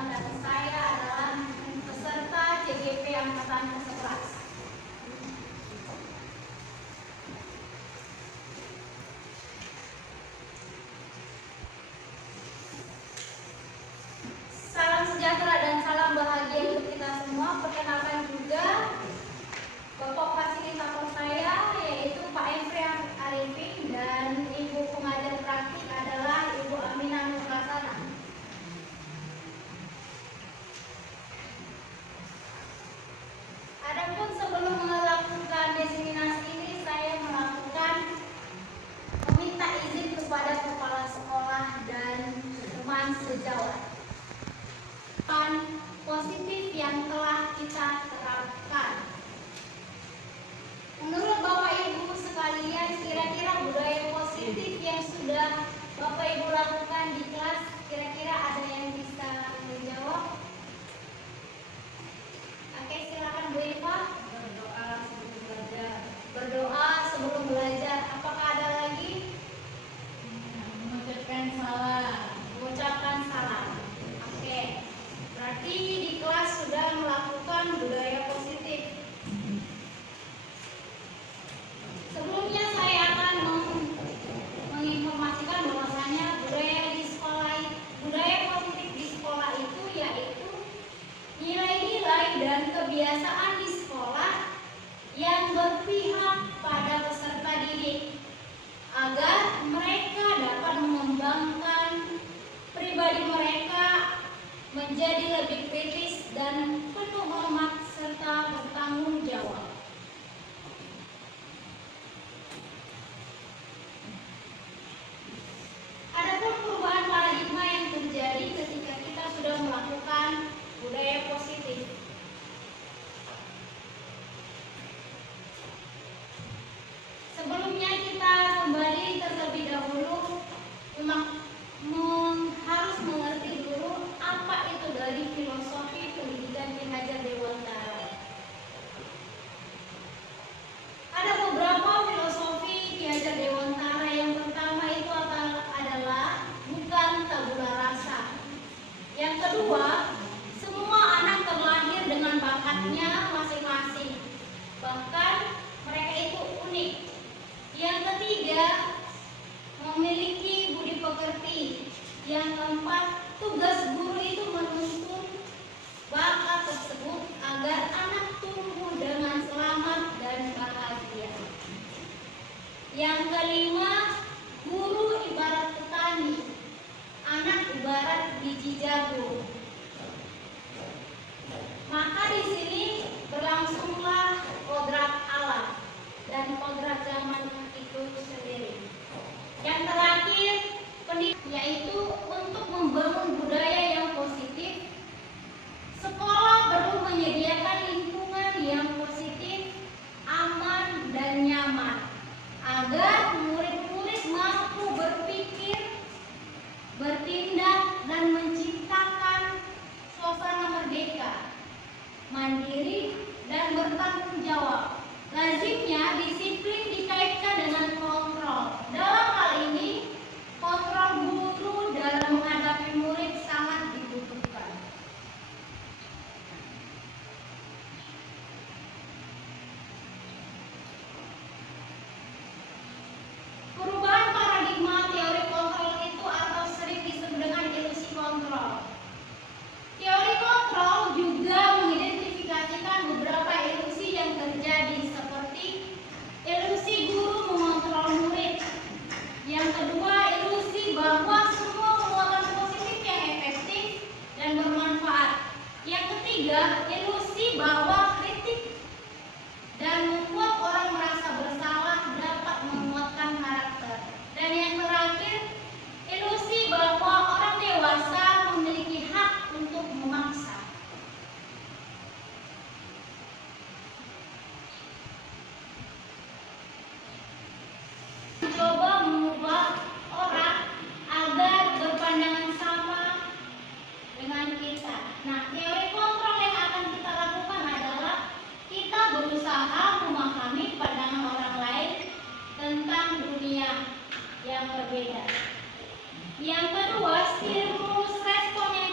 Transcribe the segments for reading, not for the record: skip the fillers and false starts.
dalam data saya adalah peserta CGP angkatan ke-11. Salam sejahtera dan salam bahagia untuk kita semua. Perkenalkan juga Bapak fasilitator saya, yaitu Pak Efri Arifin, dan Ibu pengajar praktik adalah Ibu Aminah Nurhasana. Adapun sebelum melakukan diseminasi ini, saya meminta izin kepada kepala sekolah dan teman sejawat positif yang telah kita terapkan. Menurut Bapak Ibu sekalian, kira-kira budaya positif yang sudah Bapak Ibu lakukan di kelas, kira-kira ada yang bisa menjawab? Oke, silakan Bu Eva. Berdoa sebelum belajar. Apakah ada lagi? Mengucapkan salam. Mengucapkan salam. Oke. Berarti di kelas sudah melakukan budaya positif. Sebelumnya saya akan menginformasikan bahwasanya budaya positif di sekolah itu yaitu nilai-nilai dan kebiasaan di sekolah yang berpihak pada peserta didik agar mereka dapat mengembangkan pribadi mereka menjadi lebih kritis dan penuh hormat serta bertanggung jawab. Adapun perubahan paradigma yang terjadi ketika kita sudah melakukan budaya positif. Sebelumnya kita kembali terlebih dahulu harus mengerti dulu apa itu dari filosofi pendidikan Ki Hajar Dewantara. Ada beberapa filosofi Ki Hajar Dewantara. Yang pertama itu adalah bukan tabula rasa. Yang kedua, semua anak terlahir dengan bakatnya masing-masing. Bahkan mereka itu unik. Yang ketiga, memiliki budi pekerti. Yang keempat, tugas guru itu menuntun bakat tersebut agar anak tumbuh dengan selamat dan bahagia. Yang kelima, guru ibarat petani, anak ibarat biji jagung. Maka di sini berlangsunglah kodrat alam dan kodrat zaman itu sendiri. Yang terakhir, yaitu untuk membangun budaya yang positif, sekolah perlu menyediakan lingkungan yang positif, aman, dan nyaman agar murid-murid mampu berpikir, bertindak, dan menciptakan suasana merdeka, mandiri, dan bertanggung jawab. Lazimnya disiplin dikaitkan dengan kontrol. Dalam hal ini, kontrol guru dalam menghadapi murid sangat dibutuhkan. Perubahan paradigma teori kontrol itu atau sering disebut dengan ilusi kontrol. Teori kontrol juga mengidentifikasikan beberapa ilusi yang terjadi, seperti ilusi guru mengontrol murid. Yang kedua, ilusi bahwa semua perbuatan positif yang efektif dan bermanfaat. Yang ketiga, ilusi bahwa kritik dan membuat orang merasa bersalah dapat menguatkan karakter. Dan yang terakhir, ilusi bahwa orang dewasa memiliki hak untuk memaksa. Coba mengubah orang agar berpandangan sama dengan kita. Nah, teori kontrol yang akan kita lakukan adalah kita berusaha memahami pandangan orang lain tentang dunia yang berbeda. Yang kedua, stimulus respon yang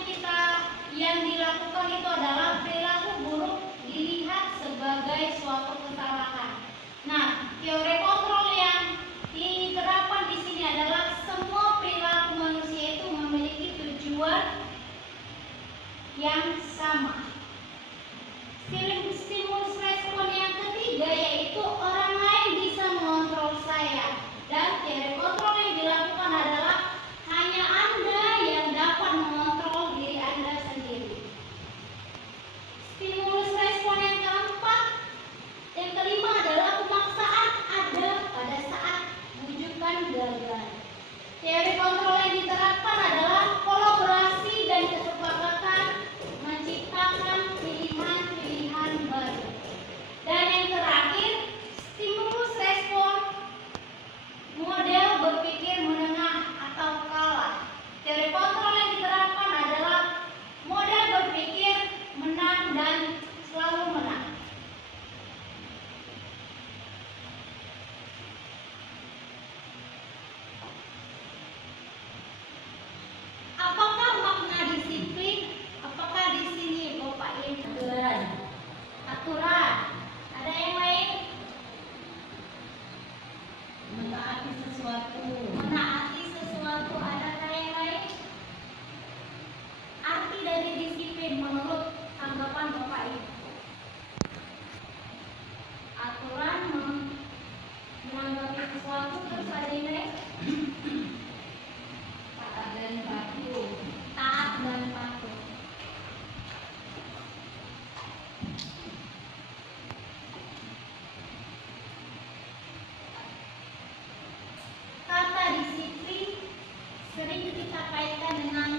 erat kaitan dengan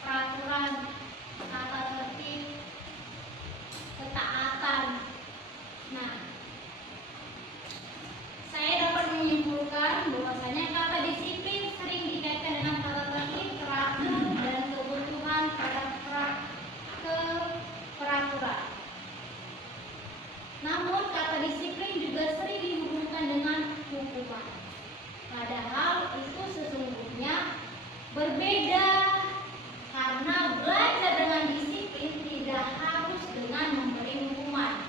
peraturan, tata tertib, ketaatan. Nah, saya dapat menyimpulkan bahwasanya kata disiplin sering dikaitkan dengan tata tertib, teratur, dan kebutuhan pada peraturan. Namun kata disiplin juga sering dihubungkan dengan hukuman. Padahal itu sesungguhnya berbeda, karena belajar dengan disiplin tidak harus dengan memberi hukuman.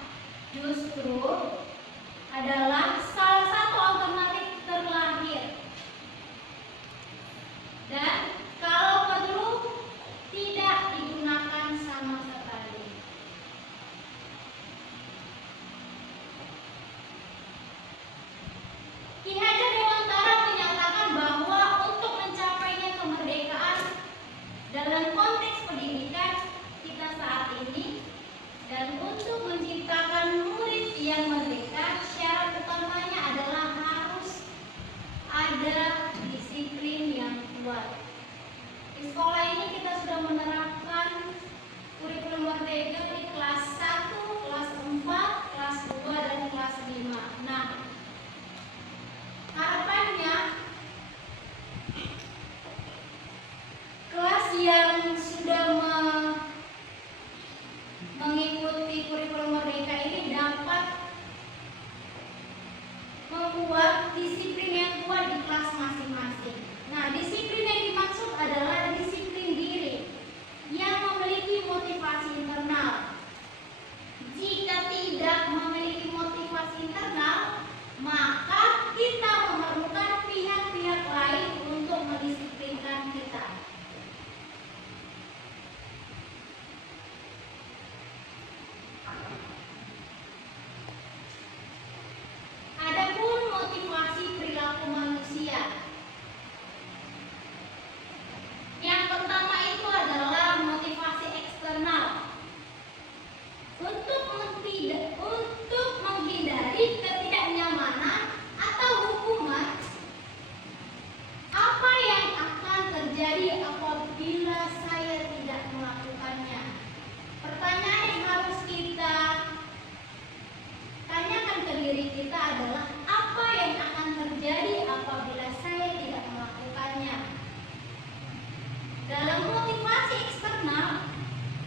Justru adalah salah satu alternatif terlahir. Dan kalau perlu tidak digunakan sama sekali. Ki Hajar Dewantara menyatakan bahwa untuk mencapainya kemerdekaan dalam konteks pendidikan kita saat ini dan untuk menciptakan murid yang merdeka, syarat utamanya adalah harus ada disiplin yang kuat. Di sekolah ini kita sudah menerapkan kurikulum merdeka di kelas 1, kelas 4, kelas 2, dan kelas 5. Nah, harapannya kelas yang sudah mengikuti kurikulum merdeka ini dapat membuat disiplin yang kuat di kelas masing-masing. Nah, disiplin yang dimaksud adalah disiplin diri yang memiliki motivasi internal. Jika tidak memiliki motivasi internal, maka kita memerlukan pihak-pihak lain untuk mendisiplinkan kita. Adapun motivasi perilaku manusia, yang pertama itu adalah motivasi eksternal. Untuk menghindari ketidaknyamanan atau hukuman, apa yang akan terjadi apabila saya tidak melakukannya? Pertanyaan yang harus kita tanyakan ke diri kita adalah, apa yang akan terjadi apabila saya tidak melakukannya? Dalam motivasi eksternal,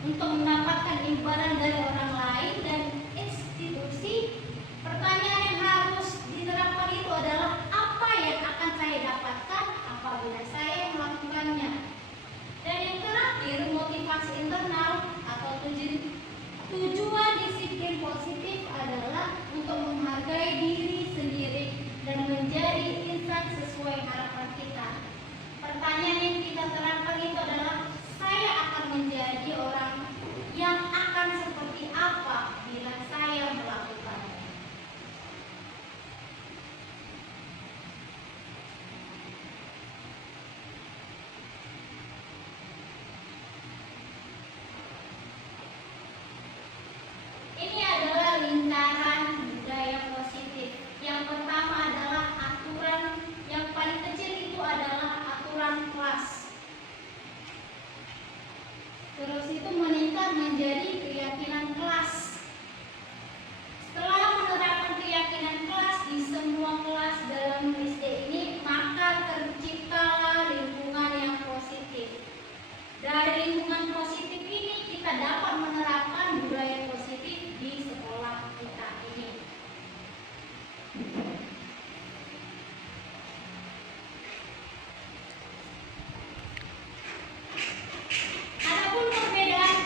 untuk mendapatkan imbalan dari orang lain dan institusi, pertanyaan yang harus diterapkan itu adalah, apa yang akan saya dapatkan apabila saya melakukannya? Dan yang terakhir, motivasi internal atau tujuan disiplin positif adalah untuk menghargai diri sendiri dan menjadi insan sesuai harapan kita. Pertanyaan yang kita terapkan itu adalah, saya akan menjadi orang yang akan seperti apa bila saya melakukannya? Ini adalah lingkaran budaya positif. Yang pertama adalah aturan, yang paling kecil itu adalah aturan kelas. Terus itu meningkat menjadi keyakinan kelas. Setelah menerapkan keyakinan kelas di semua kelas dalam SD ini, maka terciptalah lingkungan yang positif. Dari lingkungan positif ini kita dapat menerapkan budaya positif di sekolah kita ini. Adapun perbedaan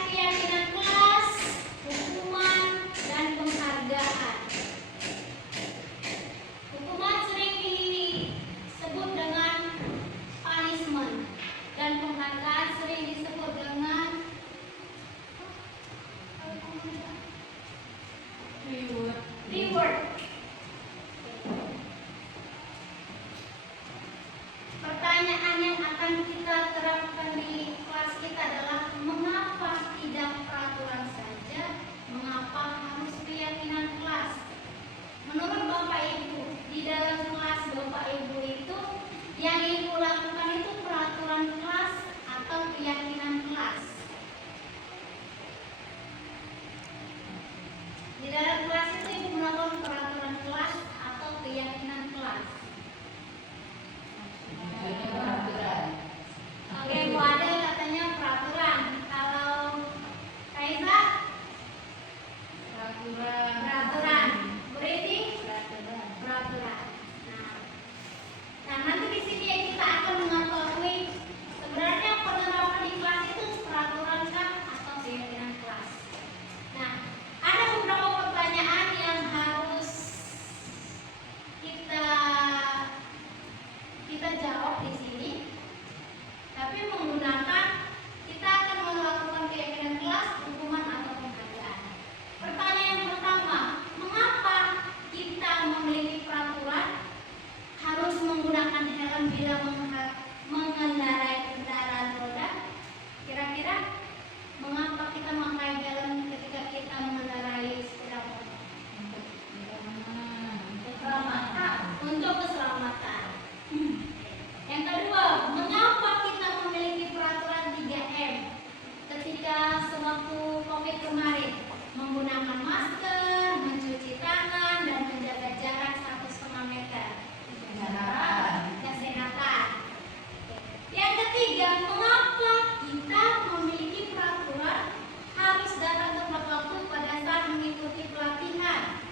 tapi menggunakan kita akan melakukan keyakinan kelas, hukuman atau penghargaan. Pertanyaan pertama, mengapa kita memiliki peraturan harus menggunakan helm bila mengendarai kendaraan roda? Kira-kira mengapa kita memakai helm ketika kita mengendarai sepeda motor? Untuk keselamatan. Yang kedua, mengapa kita memiliki peraturan 3M ketika sewaktu COVID kemarin? Menggunakan masker, mencuci tangan, dan menjaga jarak 1,5 meter. Kesehatan. Yang ketiga, mengapa kita memiliki peraturan harus datang tepat waktu pada saat mengikuti pelatihan?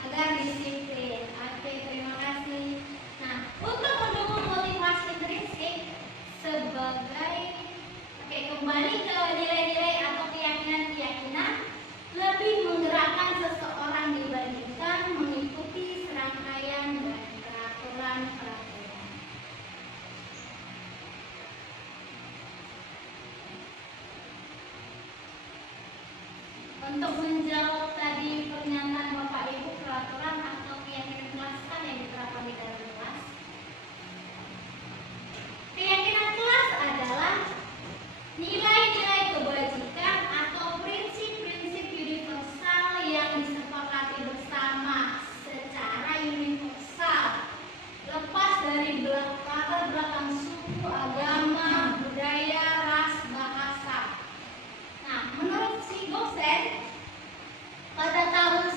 Agar disiplin. Oke, terima kasih. Nah, untuk mendukung motivasi intrinsik sebagai kembali ke nilai-nilai atau keyakinan-keyakinan lebih menggerakkan seseorang dibandingkan mengikuti serangkaian dan peraturan-peraturan. Untuk menjawab tadi pernyataan Bapak Ibu, peraturan atau keyakinan kelas kan yang diterapkan di dalam kelas. Keyakinan kelas adalah nilai-nilai kebajikan atau prinsip-prinsip universal yang disepakati bersama secara universal, lepas dari latar belakang suku, agama, budaya, ras, bahasa. Nah, menurut si dosen, pada tahun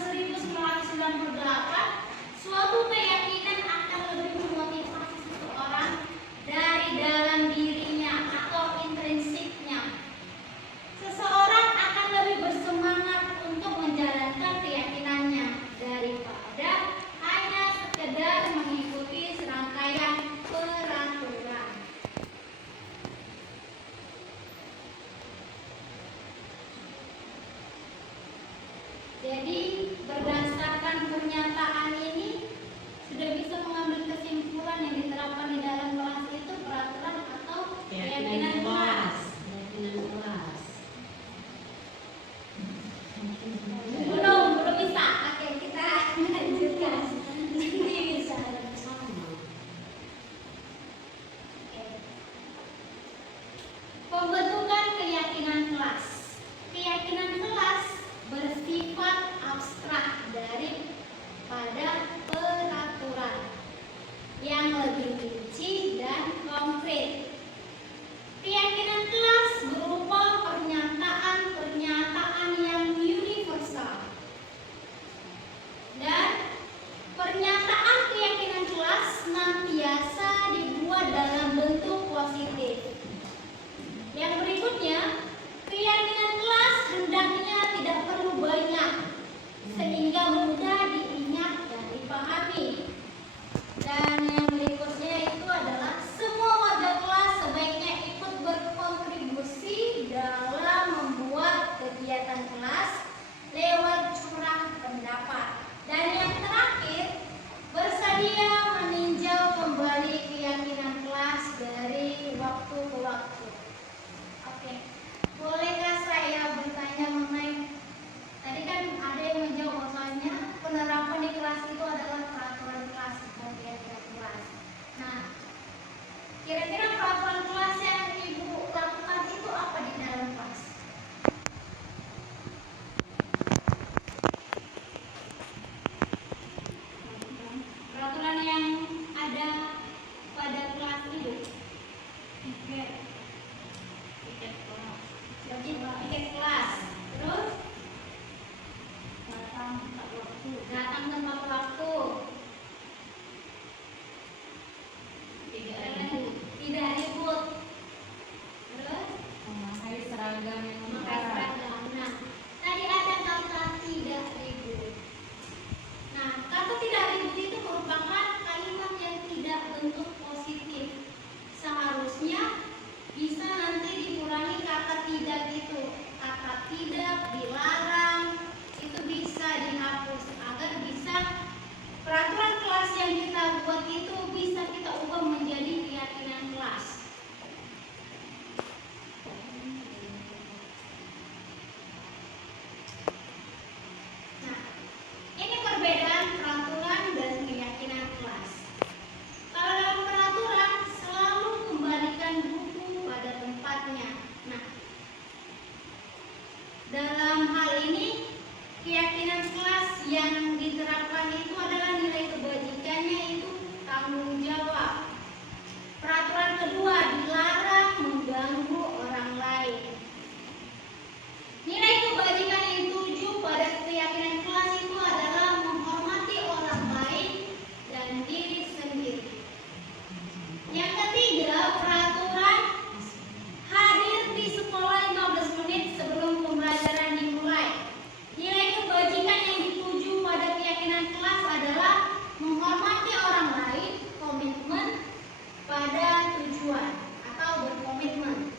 bertujuan atau berkomitmen.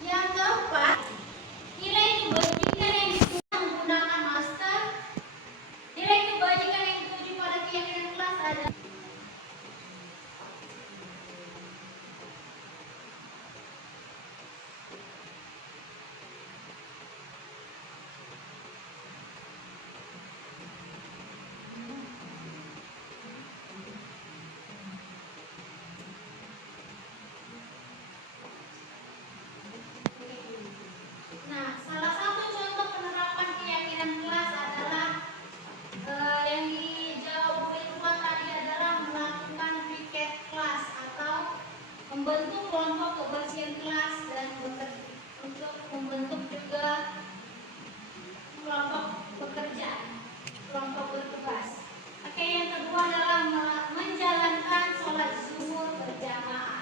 Yang keempat, nilai kebajikan yang dituju menggunakan master. Nilai kebajikan yang dituju pada keyakinan kelas adalah Nah, salah satu contoh penerapan keyakinan kelas adalah yang dijawab oleh Tuhan tadi adalah melakukan piket kelas atau membentuk kelompok kebersihan kelas dan untuk membentuk juga kelompok bekerja, kelompok bertugas. Oke, yang kedua adalah menjalankan sholat zuhur berjamaah.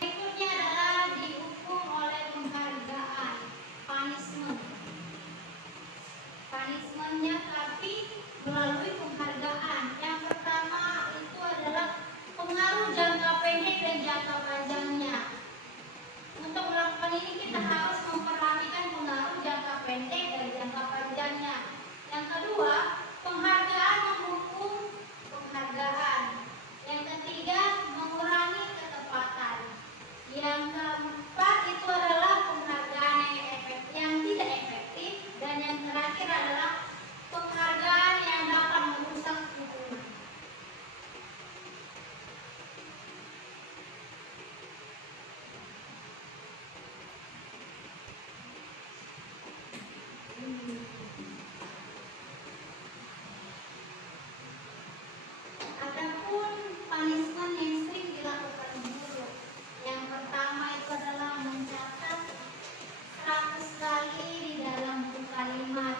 Berikutnya adalah dihukum oleh penghargaan, punishment. Punishmentnya tapi melalui penghargaan. Yang pertama itu adalah pengaruh jangka pendek dan jangka panjangnya. Untuk melakukan ini kita harus memperhatikan pengaruh jangka pendek dan jangka panjangnya. Yang kedua, penghargaan menghukum penghargaan. Yang ketiga, mengurangi ketepatan. Yang keempat itu adalah penghargaan yang tidak efektif, dan yang terakhir adalah penghargaan yang dapat merusak hubungan. Adapun punishment yang sering dilakukan guru, yang pertama itu adalah mencatat 100 kali di dalam buku kalimat,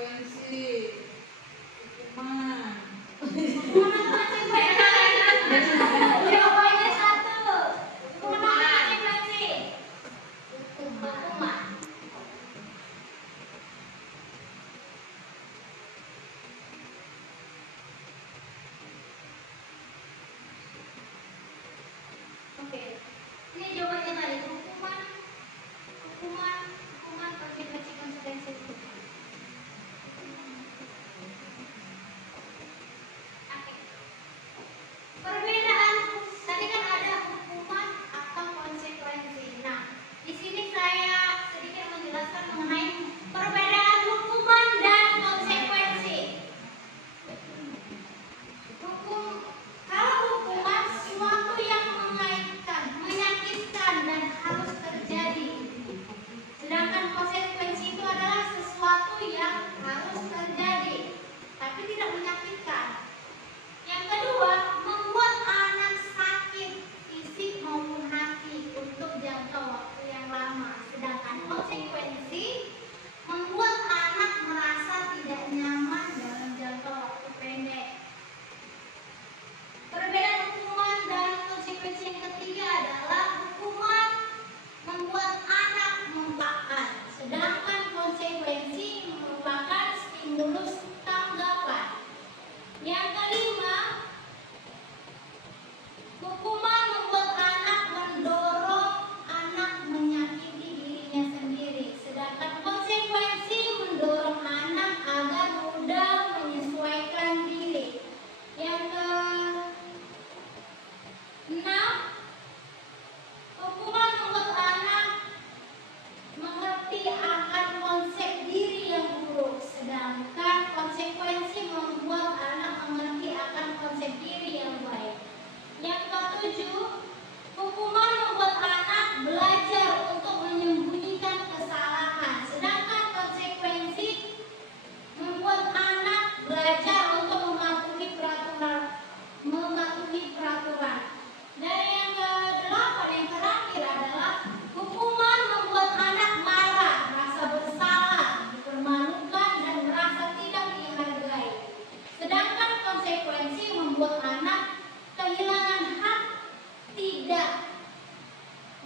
konsekuensi hukuman. Hukuman konsekuensi. Jawabannya satu. Hukuman konsekuensi. Hukuman. Oke. Ini jawabannya tadi hukuman konsekuensi. Oke. Perbedaan tadi kan ada hukuman atau konsekuensi. Nah, di sini saya sedikit menjelaskan mengenai perbedaan hukuman dan konsekuensi. Kalau hukuman suatu yang mengaitkan, menyakitkan dan harus terjadi. Sedangkan konsekuensi itu adalah sesuatu yang harus terjadi, tapi tidak menyakitkan. Yang kedua, membuat anak sakit fisik maupun hati untuk jangka waktu yang lama. Sedangkan konsekuensi membuat anak merasa tidak nyaman dalam jangka waktu pendek. Perbedaan hukuman dan konsekuensi yang ketiga adalah hukuman membuat anak melupakan, sedangkan konsekuensi merupakan stimulus tanggapan. Yang kelima, hukuman membuat anak mendorong anak menyakiti dirinya sendiri, sedangkan konsekuensi mendorong anak agar mudah menyesuaikan diri. Yang keenam, hukuman membuat anak mengerti akan konsep diri yang buruk, sedangkan konsekuensi membuat anak mengerti akan konsep diri yang baik. Yang ketujuh, hukuman membuat anak belajar untuk menyembunyikan kesalahan, sedangkan konsekuensi membuat anak belajar untuk mematuhi peraturan. Dan yang kedelapan, yang terakhir adalah hukuman membuat anak marah, merasa bersalah, dipermalukan dan merasa tidak dihargai. Sedangkan konsekuensi membuat anak kehilangan hak,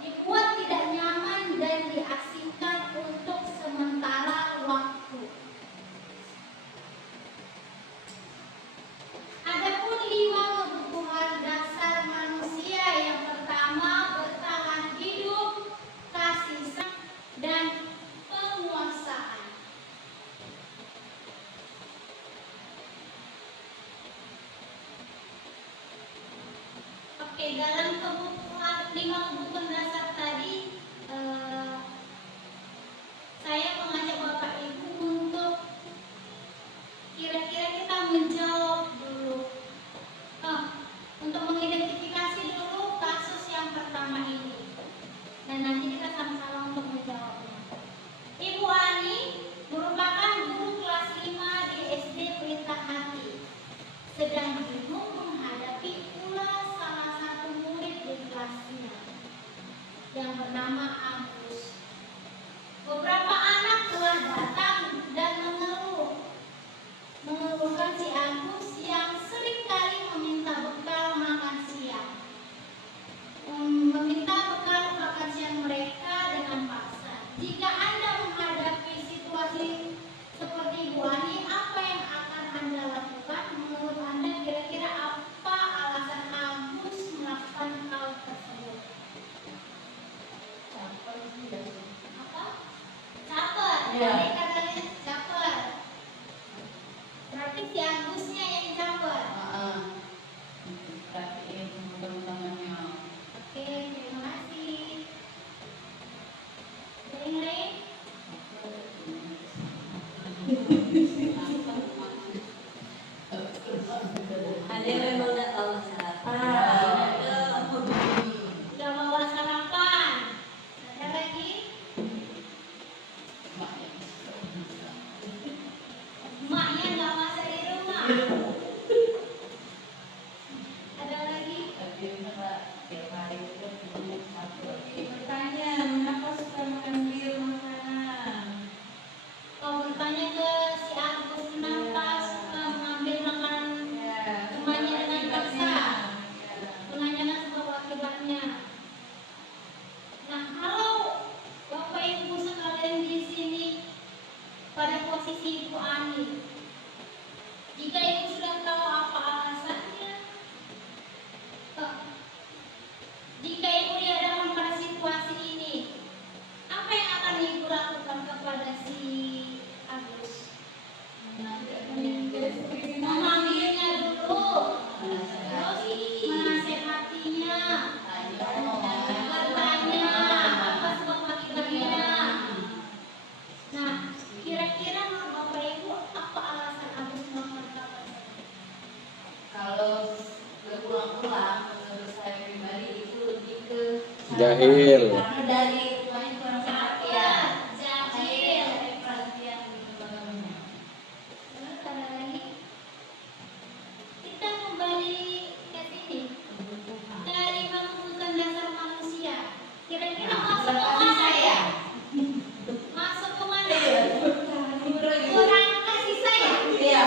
dibuat tidak nyaman dan diasingkan untuk sementara waktu. Adapun 5 kebutuhan dasar manusia, yang pertama bertahan hidup, kasih sayang, dan penguasaan. Oke, dalam 5 kebutuhan dasar tadi, saya mengajak Bapak Ibu untuk kira-kira kita menjawab dulu, untuk mengidentifikasi dulu kasus yang pertama ini, dan nanti kita sama-sama untuk menjawabnya. Ibu Ani merupakan guru kelas 5 di SD Pelita Hati, sedang bingung menghadapi pula salah satu murid di kelasnya yang bernama Agus. Beberapa anak telah datang dan mengeluhkan si Agus yang seringkali meminta bekal makan siang. Mereka dengan paksa. Jika Anda menghadapi situasi seperti Ibu Ani, apa yang akan Anda lakukan? Menurut Anda kira-kira apa alasan Agus melakukan hal tersebut? Apa? Caper. Ya. Jadi katanya caper. Berarti si Agusnya yang caper. Perhatiin teman-temannya. Oke, terima kasih. Ada yang lain? Ada yang memang nggak tahu sarapan. Gak bawa sarapan. Ada lagi? Emaknya gak masak di rumah. Ada lagi? Bertanya, mengapa suka mengambil makanan? Kau bertanya ke si Jahil. Karena dari rumahnya kurang perhatian. Jahil. Perhatian bagaimana? Terus ada lagi. Kita kembali ke sini. Dari keputusan dasar manusia. Kira-kira masuk ke mana ya? Masuk ke mana? Kurang kasih sayang. Iya,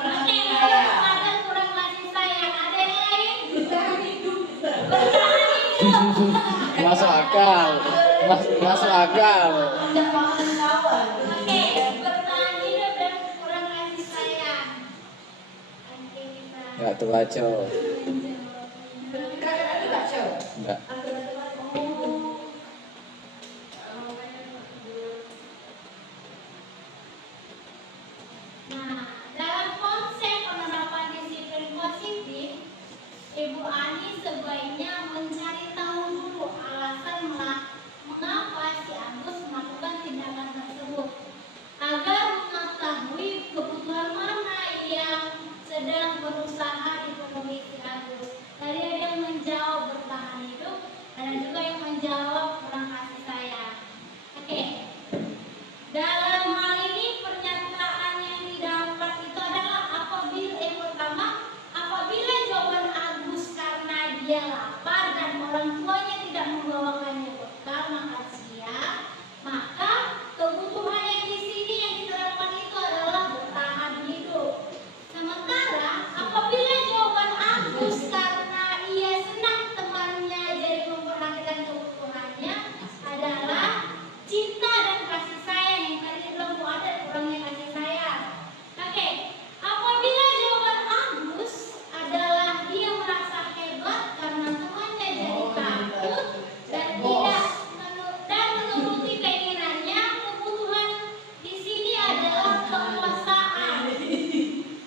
Oke, saya. ada kurang kasih sayang. Ada yang lain? Bertahan hidup. Bertahan hidup. Masuk akal. Masuk akal. Ada kawan-kawan. Oke, bertahan hidup dan kurang kasih sayang. Oke, kita Enggak tuh baca. menjawab. Kakak ada nggak, Cow? Enggak. Nah, dalam konsep penerapan disiplin positif, Ibu Ani sebaiknya mencari tahu dulu alasan mengapa si Agus melakukan tindakan tersebut, agar mengetahui kebutuhan mana yang sedang berusaha dipenuhi si Agus. Tadi ada yang menjawab bertahan hidup, ada juga yang menjawab kurang kasih sayang. Oke. Dalam hal ini pernyataan yang didapat itu adalah apabila yang pertama, apabila jawaban Agus karena dia lapar dan orang tuanya tidak membawakannya bekal makan siang, maka kebutuhan yang di sini yang diterapkan itu adalah bertahan hidup. Sementara apabila jawaban Agus karena ia senang temannya jadi memperhatikan kebutuhannya adalah cinta dan kasih sayang yang tadi belum ada kurangnya kasih sayang. Oke, apabila jawaban Agus adalah dia merasa hebat karena temannya jadi takut dan menuruti keinginannya, kebutuhan di sini adalah kekuasaan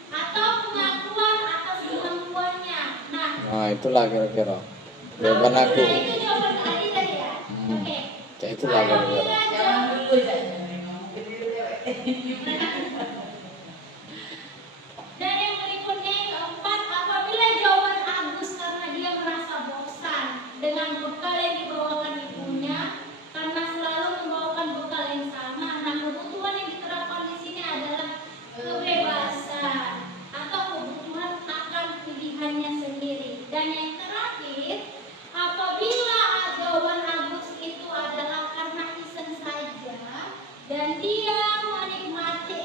atau pengakuan atas kemampuannya. Nah, Nah, itulah kira-kira. Jawaban aku. nah, itu jawaban Adi tadi ya. Oke. Ya, itulah kira-kira. Jangan dulu, jangan ngomong ke diri cewek. Dan yang berikutnya yang keempat, apabila jawaban Agus karena dia merasa bosan dengan bekal yang dibawakan ibunya, karena selalu membawakan bekal yang sama, nah kebutuhan yang diterapkan di sini adalah kebebasan atau kebutuhan akan pilihannya sendiri. Dan yang terakhir, apabila jawaban Agus itu adalah karena iseng saja dan dia menikmati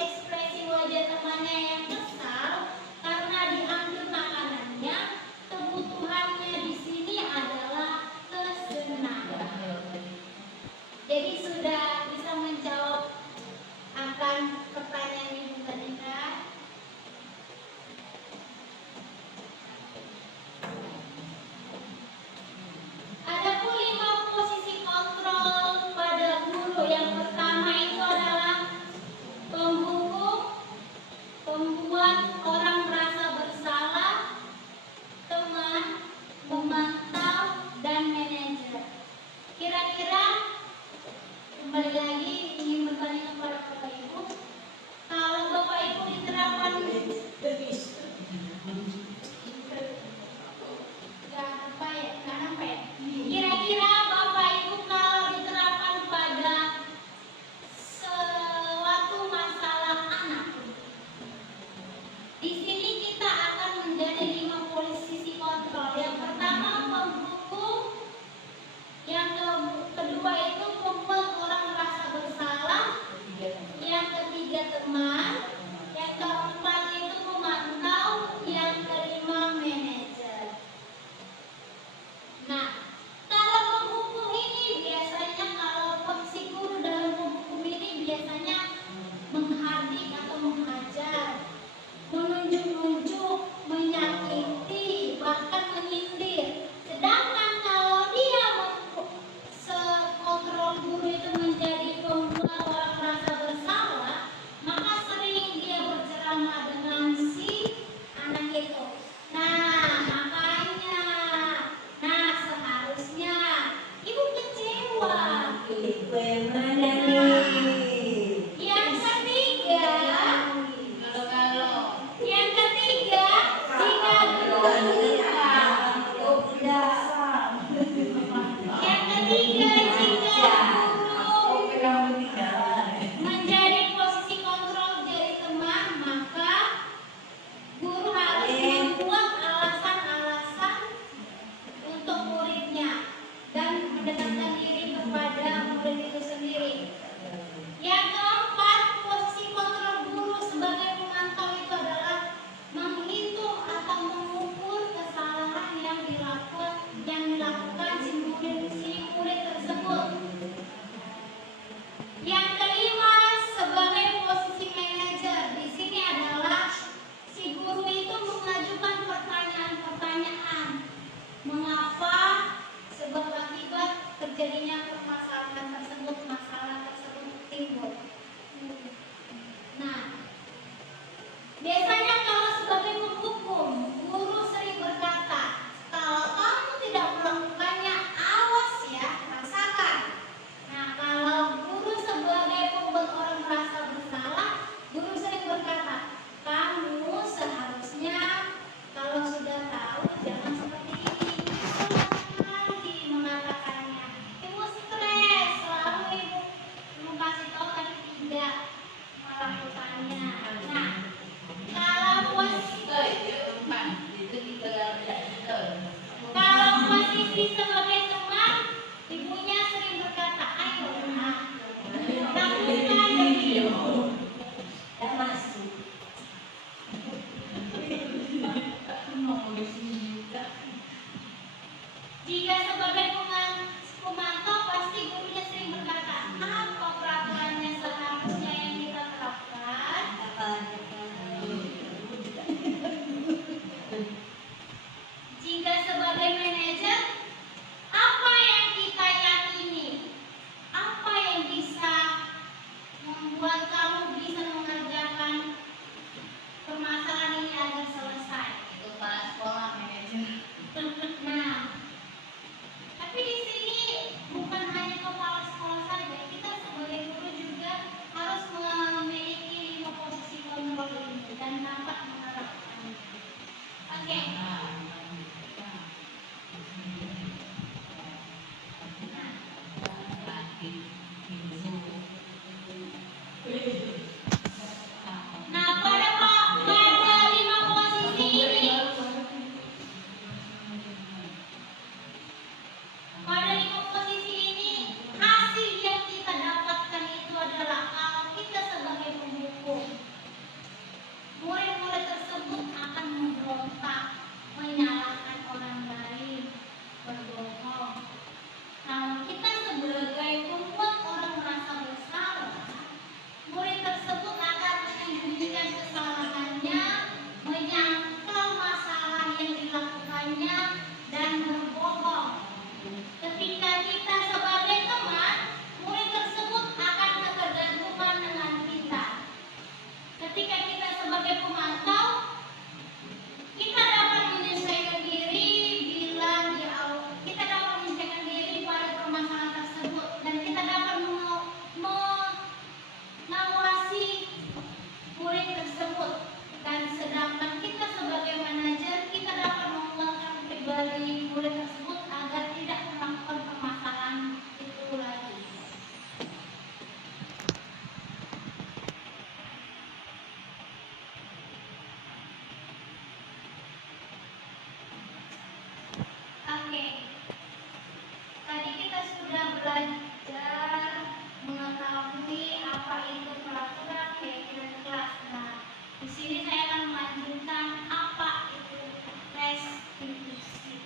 sini saya akan melanjutkan apa itu restitusi.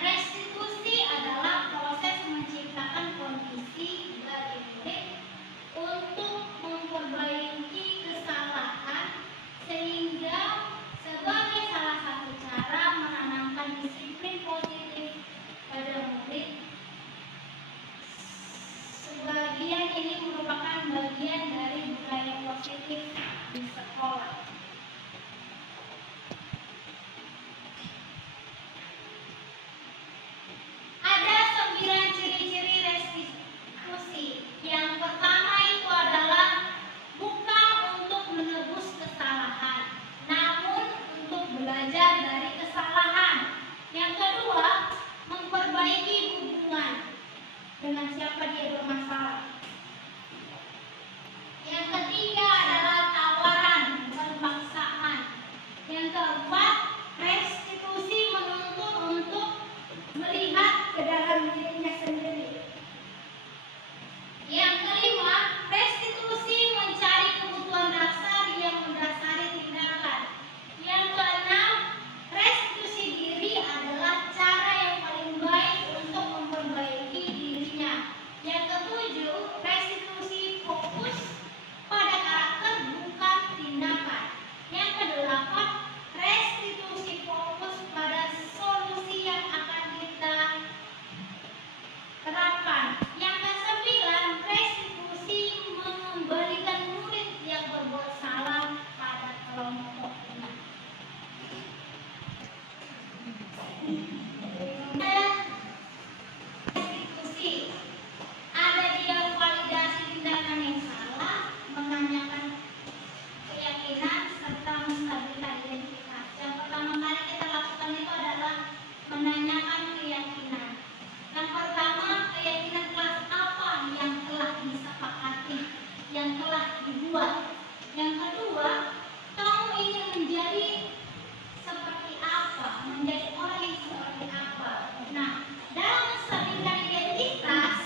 Restitusi adalah proses menciptakan kondisi bagi murid untuk memperbaiki kesalahan sehingga sebagai salah satu cara menanamkan disiplin positif pada murid. Sebagian ini merupakan bagian dari budaya positif di sekolah. Ada 9 ciri-ciri restitusi. Yang pertama itu adalah bukan untuk menebus kesalahan, namun untuk belajar dari kesalahan. Yang kedua, memperbaiki hubungan dengan siapa dia bermasalah. Yang ketiga adalah tawaran, bukan paksaan. Yang keempat, restitusi menuntut untuk melihat ke dalam dirinya sendiri. Yang kelima, restitusi mencari kebutuhan dasar yang mendasari tindakan. Yang keenam, restitusi diri adalah cara yang paling baik untuk memperbaiki dirinya. Yang ketujuh, restitusi fokus pada karakter bukan tindakan. Yang kedelapan, restitusi fokus pada solusi yang akan kita terapkan. Yang kesembilan, restitusi mengembalikan murid yang berbuat salah pada kelompoknya. Restitusi ada dia validasi tindakan yang salah, menanyakan keyakinan serta menstabilkan identitas. Yang pertama kali kita lakukan itu adalah menanyakan keyakinan. Yang pertama, keyakinan kelas apa yang telah disepakati, yang telah dibuat. Yang kedua, kamu ingin menjadi seperti apa, menjadi orang yang seperti apa. Nah, dalam menstabilkan identitas,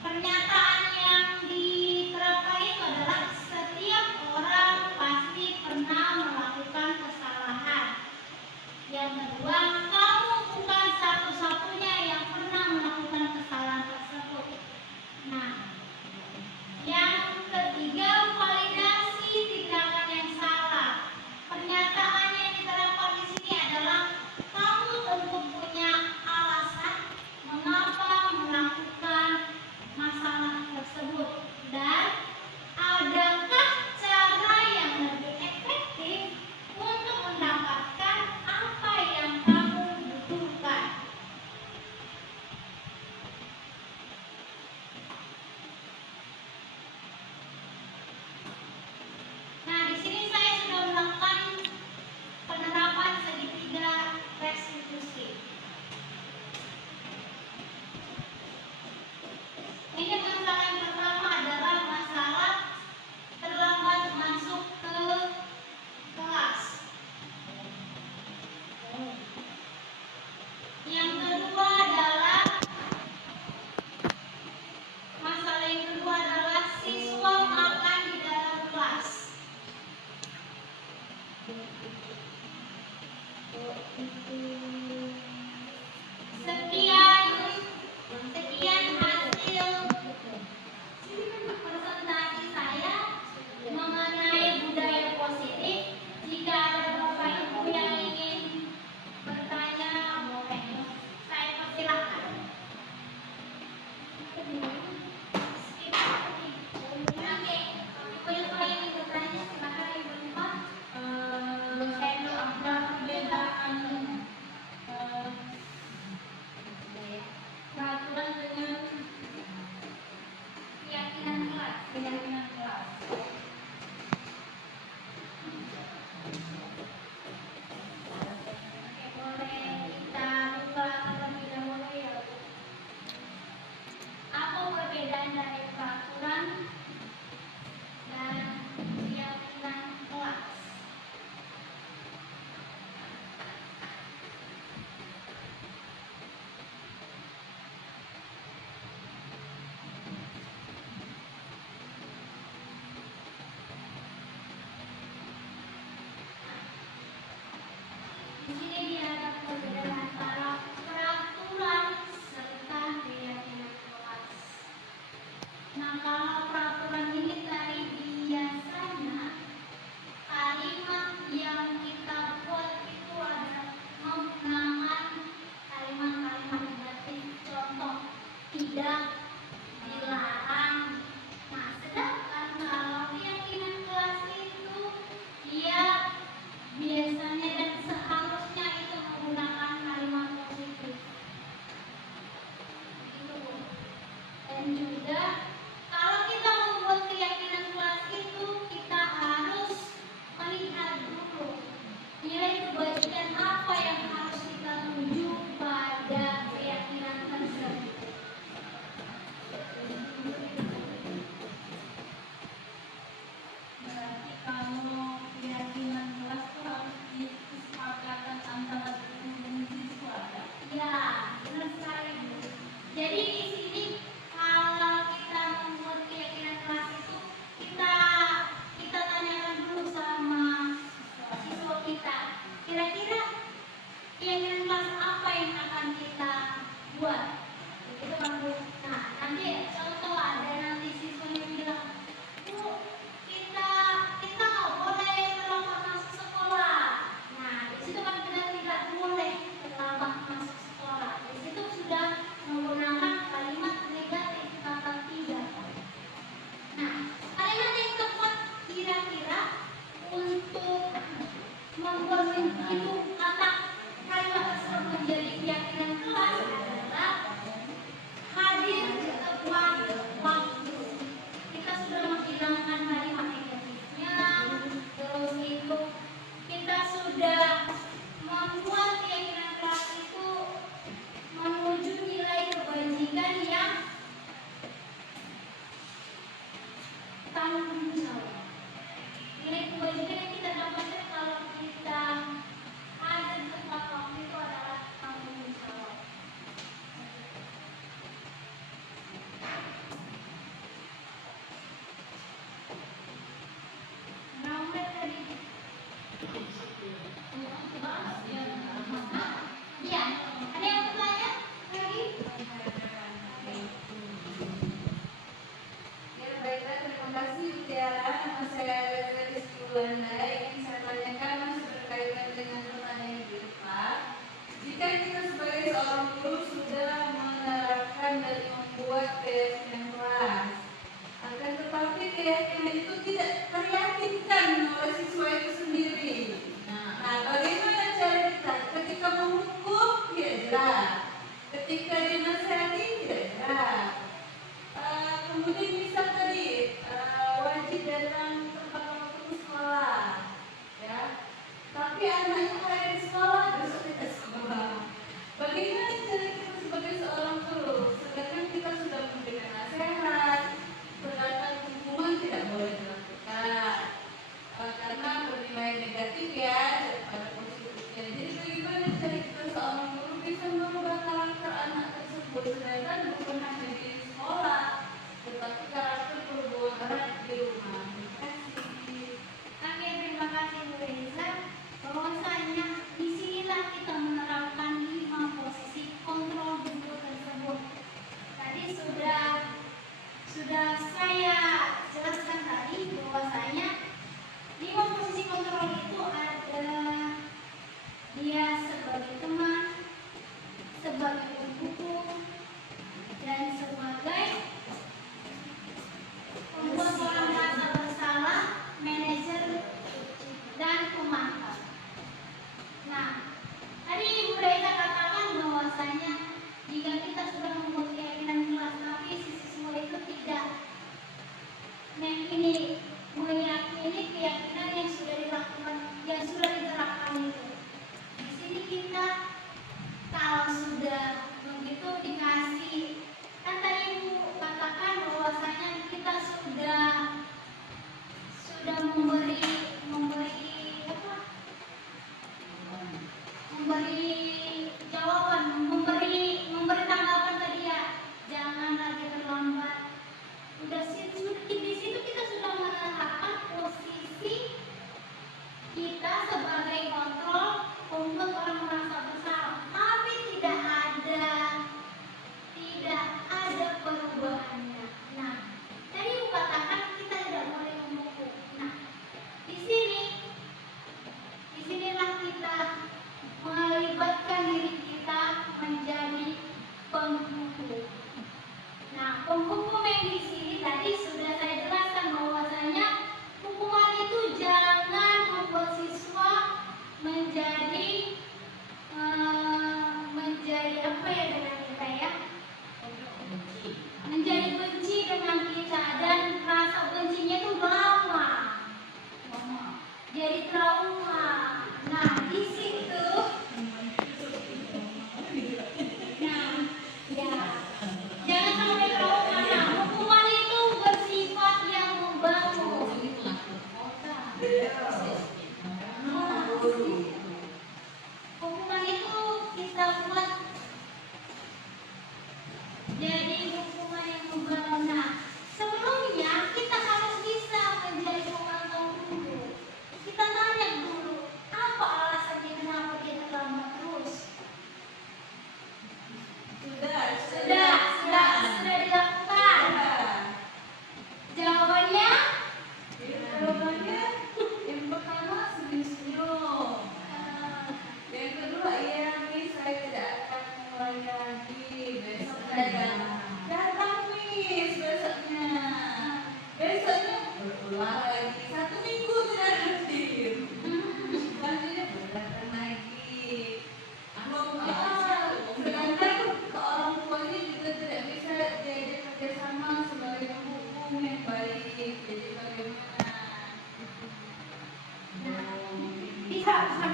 pernyataan yang diterapkan itu adalah setiap orang pasti pernah melakukan kesalahan. Yang kedua, kamu bukan satu-satunya yang pernah melakukan kesalahan tersebut. Nah, yang ketiga, validasi itu kata kalimat tersebut menjadi keyakinan kelas adalah hadir tepat waktu. Kita sudah menghilangkan kalimat negatifnya, terus itu kita sudah membuat keyakinan kelas itu menuju nilai kebajikan yang tanggung jawab. Nilai kebajikan yang kita dapatkan kalau kita ada di tempat waktu itu adalah tanggung jawab. Nomor tadi. Ya, ada yang bertanya lagi? Ya, baiklah, terima kasih Bu Tiara. Nama saya Rizky Wulandari. Yang saya tanyakan masih berkaitan dengan pertanyaan yang depan. Jika kita sebagai seorang guru sudah menerapkan dan membuat keyakinan kelas, akan tetapi keyakinan itu tidak teryakinkan oleh siswa itu sendiri. Nah, bagaimana cara kita ketika menghukum tidak jelas, ketika dinasihati tidak jelas. Kemudian misal tadi wajib datang tempat waktu sekolah, ya. Tapi anaknya ada di sekolah, besok tidak sekolah. Bagaimana cara kita sebagai seorang guru? Sedangkan kita sudah memberikan nasihat, sedangkan hukuman tidak boleh dilakukan karena bernilai negatif ya daripada positifnya. Jadi bagaimana cara kita seorang guru bisa merubah karakter anak tersebut, sedangkan bukan hanya di sekolah, tetapi karakter perbuatan di rumah. Terima kasih. Oke, terima kasih Bu Reza. Bahwasanya disinilah kita menerapkan 5 posisi kontrol guru tersebut. Tadi sudah saya jelaskan tadi bahwasanya 5 posisi kontrol itu ada dia sebagai teman, sebagai pendukung, dan sebagai membuat orang merasa bersalah, manajer, dan pemantau. Nah, tadi Ibu Reza katakan bahwasanya jika kita sudah membuat keyakinan kelas tapi si siswa itu tidak meyakini keyakinan yang sudah dilakukan, yang sudah diterapkan itu. Di sini kita kalau sudah begitu dikasih, kan tadi Ibu katakan bahwasanya kita sudah memberi apa? Memberi jawaban, memberi tanggapan tadi ya. Jangan lagi terlambat. Di situ kita sudah menerapkan posisi kita sebagai kontrol untuk orang merasa bersalah, tapi tidak ada perubahannya. Nah, tadi Ibu katakan kita tidak boleh menghukum. Nah, disinilah kita melibatkan diri kita menjadi penghukum. Nah, penghukum yang di sini tadi sudah saya jelaskan bahwasanya hukuman itu jangan membuat siswa menjadi apa ya dengan kita ya? Menjadi benci dengan kita dan rasa bencinya itu lama. Jadi trauma. Nah, di situ ya. Jangan sampai trauma. Nah, hukuman itu bersifat yang membangun. Hukuman itu kita buat jadi hukuman yang membangun. Nah, sebelumnya kita harus bisa menjadi pemantau dulu. Kita tanya dulu, apa alasannya kenapa dia terlambat terus? Sudah dilakukan. Jawabannya yang pertama senyum-senyum. Yang kedua, iya nih saya tidak akan mulai lagi. Besok saya datang nih besoknya. Besoknya berulang lagi. 1 minggu tidak hadir. Selanjutnya berdatang diciptakan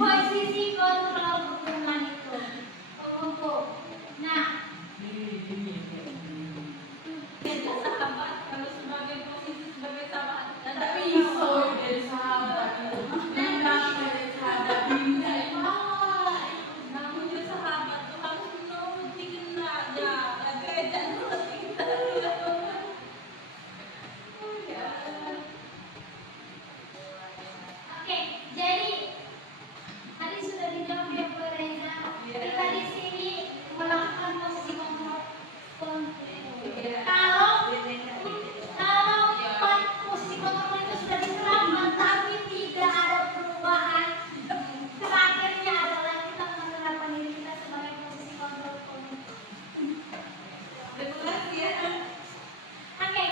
posisi kontrol hubungan itu pengumpul. Nah, Kita sahabat kalau sebagai posisi sebagai sahabat. Tapi iso jadi sahabat. Memang jadi sahabat. Namanya sahabat tuh harus menuruti aja. Gereja nuruti kita. oke, jadi tadi sudah dijawab ya Bu Reza. Kita di sini melakukan posisi kontrol. Kalau posisi kontrol itu sudah diterapkan tapi tidak ada perubahan, terakhirnya adalah kita menerapkan diri kita sebagai posisi kontrol. Terima kasih ya. Oke,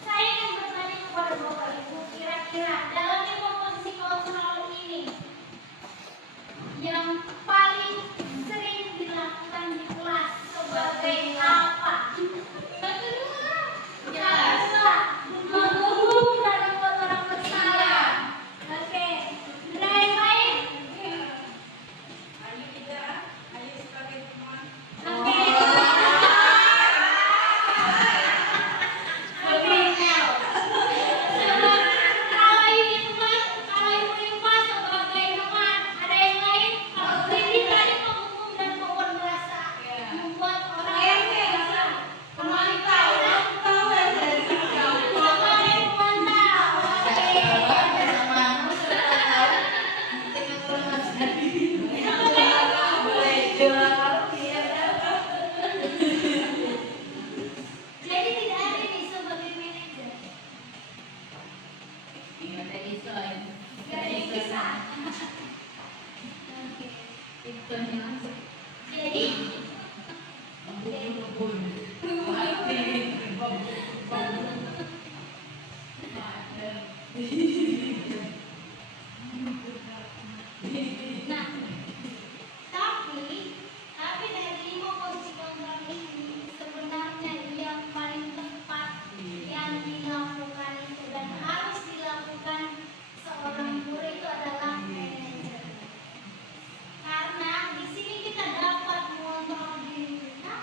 saya ingin bertanya kepada Bapak Ibu, kira-kira dalam 5 posisi kontrol ini yang paling sering dilakukan di kelas sebagai apa? Satu dua, biasa, mengumpul dan membuat orang bersalah. Oke, ada yang lain? Ayo kita, ayo sebagai teman. Oke. Oke. Kalau Ibu Iva sebagai teman, ada yang lain? Kalau Riri tadi menghukum dan membuat merasa, membuat orang merasa. Kembali tahu sebagai pemantau. Oke. Jadi tidak ada nih sebagai manajer. Iya, tadi iso ya. Gak ada yang bisa. Oke. Itu yang Jadi nah, tapi dari 5 posisi kontrol ini sebenarnya yang paling tepat yang dilakukan itu dan harus dilakukan seorang guru itu adalah manajer. Karena di sini kita dapat mengontrol diri kita,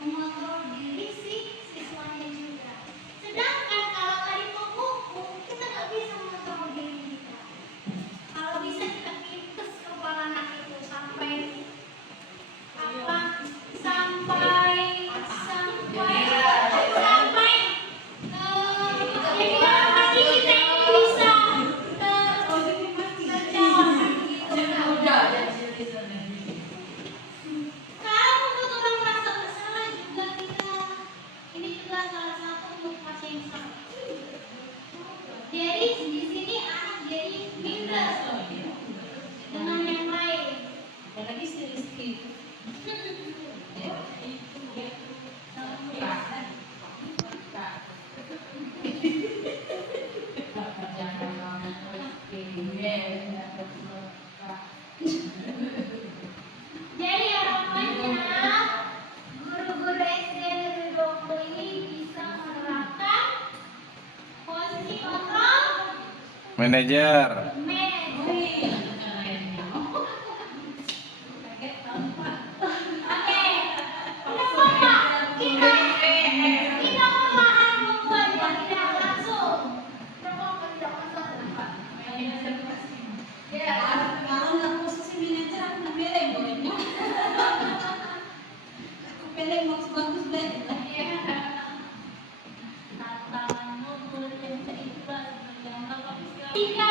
mengontrol diri si siswanya juga. Sedangkan kalau tadi penghukum kita nggak bisa mengontrol diri kita. Kalau bisa kita pintes kepala anak itu sampai apa? Sampai ya pasti kita yang bisa kalau membuat orang merasa bersalah juga kita. Ini juga salah satu motivasi yang sama. Jadi di sini anak jadi minder dengan yang lain. apalagi si Rizky. Jangan banget Jadi harapannya guru-guru SD Negeri 20 ini bisa menerapkan posisi kontrol Manajer. manajer. Oke, kenapa kita perlahan membuatnya tidak langsung? Kenapa tidak langsung? Ya, kalau nggak posisi manajer aku nggak pilih bolehnya. Aku pilih bagus-bagus deh. tantanganmu boleh yang seikhlas yang Jika